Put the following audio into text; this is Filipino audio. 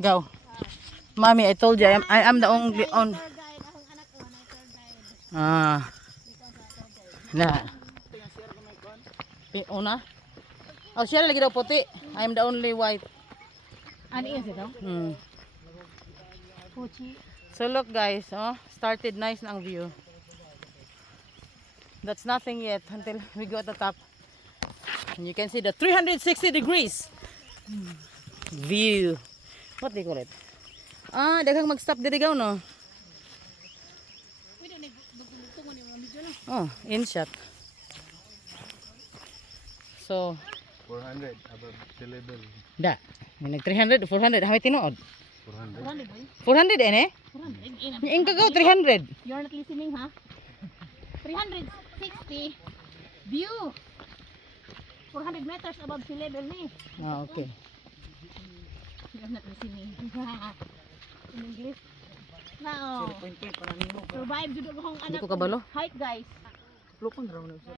Go. Mommy, I told you, I am the only on. Ah. Na. Una? Oh, siya lagi daw puti. I am the only white. Ano yun ito? Puchi. So look guys, oh, started nice na ang view. That's nothing yet until we go at the top. And you can see the 360 degrees view. What do you call it? Ah, daghang mag-stop diri gaw no. Oh, in shot. So, 400 above sea level. da. May nag 300, 400, hamay tinuod. 400. 400 eh? Yung kagaw 300. You're not listening, ha? 360 view. 400 meters above sea level ni. Ah, okay. You're not listening. In English. Now, survive jud akong Hindi anak. ko kabalo. Height guys.